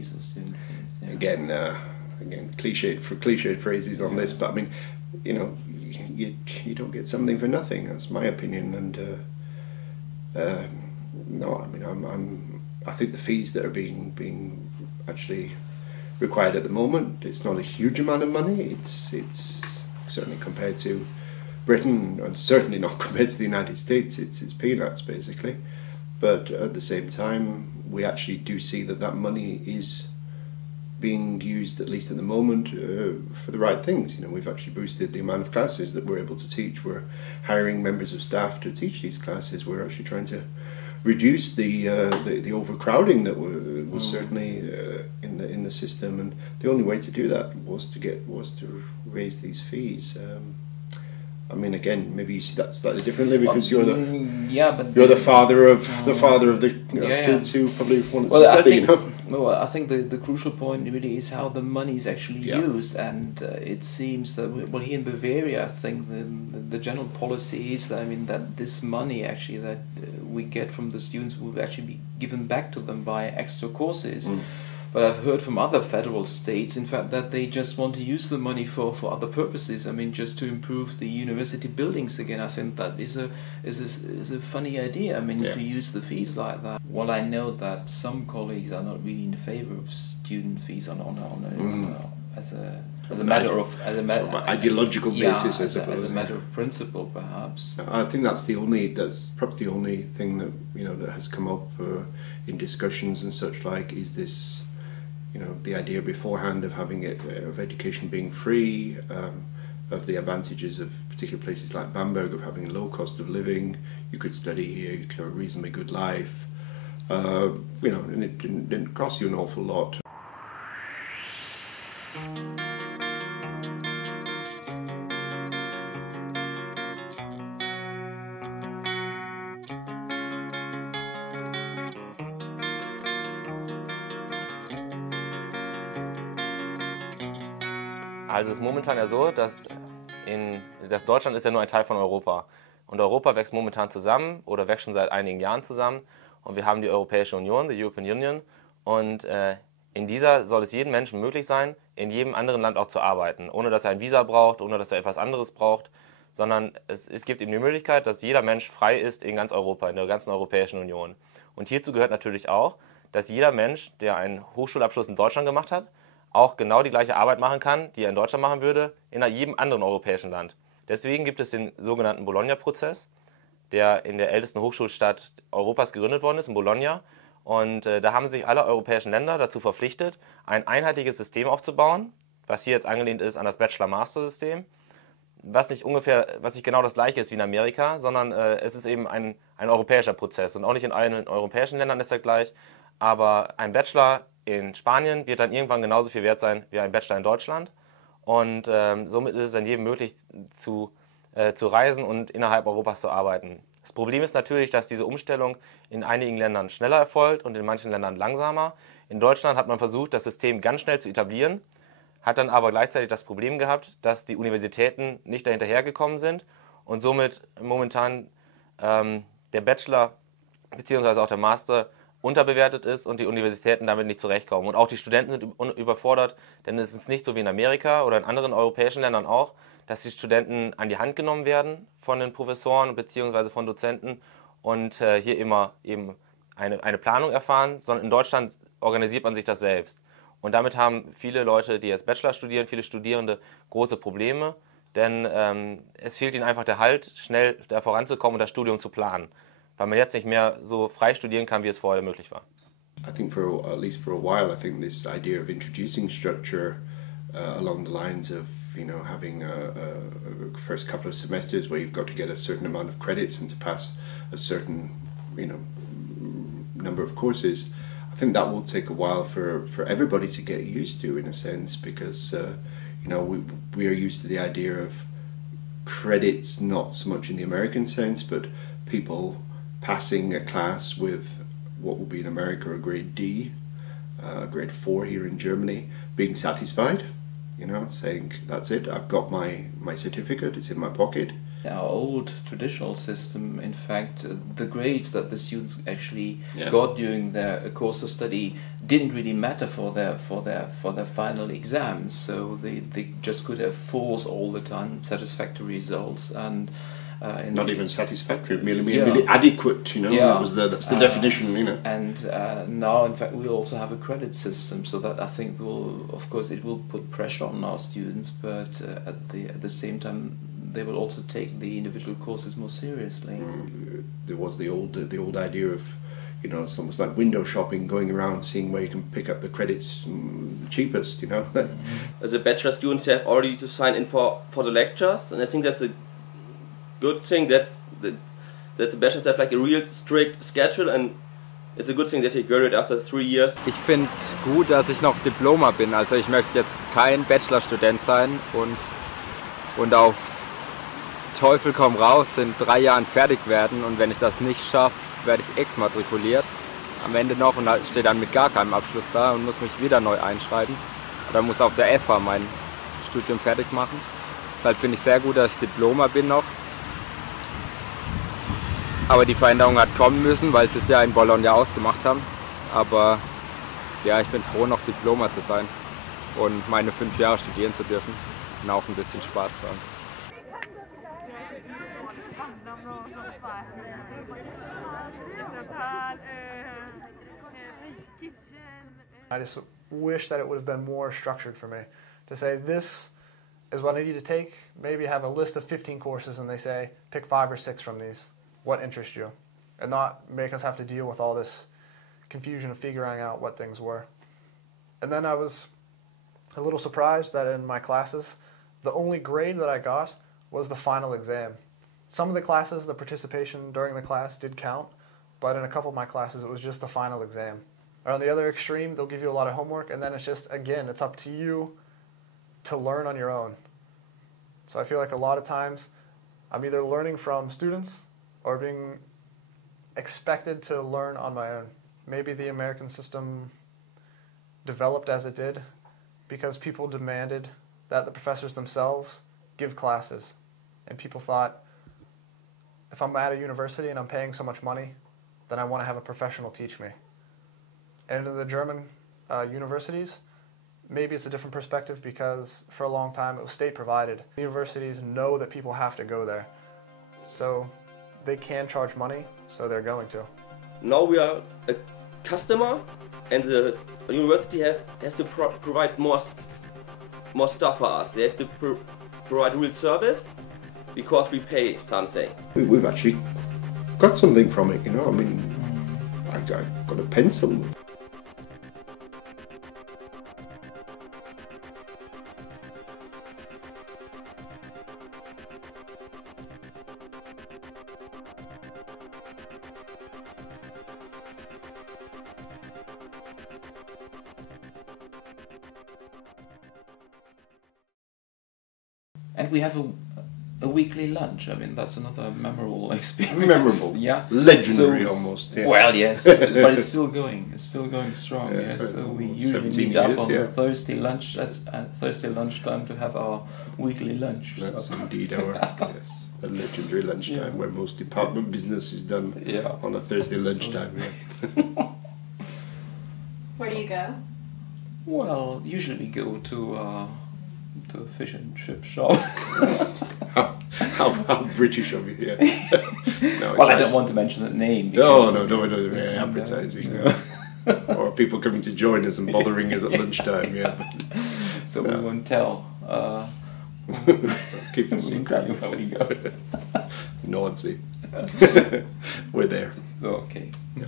fees, or student fees. Yeah. Again, cliched phrases on this, but I mean, you know, you don't get something for nothing. That's my opinion, and no, I mean, I think the fees that are being actually required at the moment, it's not a huge amount of money. It's certainly compared to Britain, and certainly not compared to the United States. It's peanuts basically, but at the same time, we actually do see that money is being used, at least at the moment, for the right things. You know, we've actually boosted the amount of classes that we're able to teach. We're hiring members of staff to teach these classes. We're actually trying to reduce the overcrowding that was certainly in the system, and the only way to do that was to raise these fees. I mean, again, maybe you see that slightly differently because you're the father of the kids who probably want to study. I think the crucial point really is how the money is actually used, and it seems that here in Bavaria, I think the general policy is, I mean, that this money actually that we get from the students will actually be given back to them by extra courses. But I've heard from other federal states, in fact, that they just want to use the money for other purposes. I mean, just to improve the university buildings again. I think that is a funny idea. I mean, to use the fees like that. Well, I know that some colleagues are not really in favor of student fees as a matter of ideological basis, as a matter of principle, perhaps. I think that's perhaps the only thing that that has come up in discussions and such like, is this. The idea beforehand of having of education being free, of the advantages of particular places like Bamberg, of having a low cost of living. You could study here, you could have a reasonably good life, and it didn't cost you an awful lot. Also es ist momentan ja so, dass Deutschland ist ja nur ein Teil von Europa. Und Europa wächst momentan zusammen oder wächst schon seit einigen Jahren zusammen. Und wir haben die Europäische Union, die European Union. Und in dieser soll es jedem Menschen möglich sein, in jedem anderen Land auch zu arbeiten. Ohne dass er ein Visa braucht, ohne dass er etwas anderes braucht. Sondern es gibt ihm die Möglichkeit, dass jeder Mensch frei ist in ganz Europa, in der ganzen Europäischen Union. Und hierzu gehört natürlich auch, dass jeder Mensch, der einen Hochschulabschluss in Deutschland gemacht hat, auch genau die gleiche Arbeit machen kann, die er in Deutschland machen würde, in jedem anderen europäischen Land. Deswegen gibt es den sogenannten Bologna-Prozess, der in der ältesten Hochschulstadt Europas gegründet worden ist, in Bologna. Und da haben sich alle europäischen Länder dazu verpflichtet, ein einheitliches System aufzubauen, was hier jetzt angelehnt ist an das Bachelor-Master-System, was nicht genau das gleiche ist wie in Amerika, sondern es ist eben ein europäischer Prozess. Und auch nicht in allen europäischen Ländern ist er gleich, aber ein Bachelor in Spanien wird dann irgendwann genauso viel wert sein wie ein Bachelor in Deutschland. Und somit ist es dann jedem möglich zu reisen und innerhalb Europas zu arbeiten. Das Problem ist natürlich, dass diese Umstellung in einigen Ländern schneller erfolgt und in manchen Ländern langsamer. In Deutschland hat man versucht, das System ganz schnell zu etablieren, hat dann aber gleichzeitig das Problem gehabt, dass die Universitäten nicht dahinterhergekommen sind und somit momentan der Bachelor bzw. auch der Master unterbewertet ist und die Universitäten damit nicht zurechtkommen. Und auch die Studenten sind überfordert, denn es ist nicht so wie in Amerika oder in anderen europäischen Ländern auch, dass die Studenten an die Hand genommen werden von den Professoren bzw. von Dozenten und hier immer eben eine Planung erfahren, sondern in Deutschland organisiert man sich das selbst. Und damit haben viele Leute, die jetzt Bachelor studieren, viele Studierende, große Probleme, denn es fehlt ihnen einfach der Halt, schnell da voranzukommen und das Studium zu planen, weil man jetzt nicht mehr so frei studieren kann, wie es vorher möglich war. I think at least for a while, I think this idea of introducing structure along the lines of having a first couple of semesters where you've got to get a certain amount of credits and to pass a certain number of courses, I think that will take a while for everybody to get used to, in a sense, because we are used to the idea of credits, not so much in the American sense, but people passing a class with what will be in America a grade D, grade 4 here in Germany, being satisfied, saying that's it, I've got my certificate, it's in my pocket, our old traditional system, in fact, the grades that the students actually Yeah. got during their course of study didn't really matter for their final exams. So they just could have false all the time, satisfactory results, and not even satisfactory, merely Yeah. adequate. You know, Yeah. that's the definition. You know. And now, in fact, we also have a credit system, so that I think of course, it will put pressure on our students, but at the same time, they will also take the individual courses more seriously. There was the old idea of, you know, it's almost like window shopping, going around seeing where you can pick up the credits cheapest. You know. As a bachelor students have already to sign in for the lectures, and I think that's a good thing. That the bachelors have like a real strict schedule, and it's a good thing that they graduate after 3 years. Ich finde gut, dass ich noch Diploma bin. Also ich möchte jetzt kein Bachelorstudent sein und auf Teufel komm raus in 3 Jahren fertig werden, und wenn ich das nicht schaffe, werde ich exmatrikuliert am Ende noch und stehe dann mit gar keinem Abschluss da und muss mich wieder neu einschreiben oder muss auf der FH mein Studium fertig machen. Deshalb finde ich sehr gut, dass ich Diploma bin noch. Aber die Veränderung hat kommen müssen, weil sie es ja in Bologna ausgemacht haben. Aber ja, ich bin froh, noch Diploma zu sein und meine 5 Jahre studieren zu dürfen und auch ein bisschen Spaß zu haben. I just wish that it would have been more structured for me. To say, this is what I need to take, maybe have a list of 15 courses and they say, pick 5 or 6 from these. What interests you? And not make us have to deal with all this confusion of figuring out what things were. And then I was a little surprised that in my classes, the only grade that I got was the final exam. Some of the classes, the participation during the class did count, but in a couple of my classes, it was just the final exam. Or on the other extreme, they'll give you a lot of homework, and then it's just, again, it's up to you to learn on your own. So I feel like a lot of times, I'm either learning from students or being expected to learn on my own. Maybe the American system developed as it did because people demanded that the professors themselves give classes. And people thought, if I'm at a university and I'm paying so much money, then I want to have a professional teach me. And in the German universities, maybe it's a different perspective because for a long time it was state provided. Universities know that people have to go there. So they can charge money, so they're going to. Now we are a customer, and the university has to provide more stuff for us. They have to provide real service because we pay something. We've actually got something from it, you know. I mean, I got a pencil. And we have a weekly lunch. I mean, that's another memorable experience. Memorable. Yeah. Legendary So, almost. Yeah. Well, yes, but it's still going. It's still going strong. Yeah, Yes. So we 17 usually meet years, up on yeah. Thursday lunch. That's Thursday lunchtime to have our weekly lunch. That's So, indeed our yes, a legendary lunchtime Yeah. where most department business is done yeah. on a Thursday lunchtime. Yeah. Where do you go? Well, usually we go to a fish and chip shop. How British of you, yeah. No, Well, I don't want to mention the name. No, because no, it's, advertising. no. Or people coming to join us and bothering us at lunchtime, yeah. So No. we won't tell. Keep We it won't tell you secret. where we go. Naughty. We're there. So, okay. Yeah.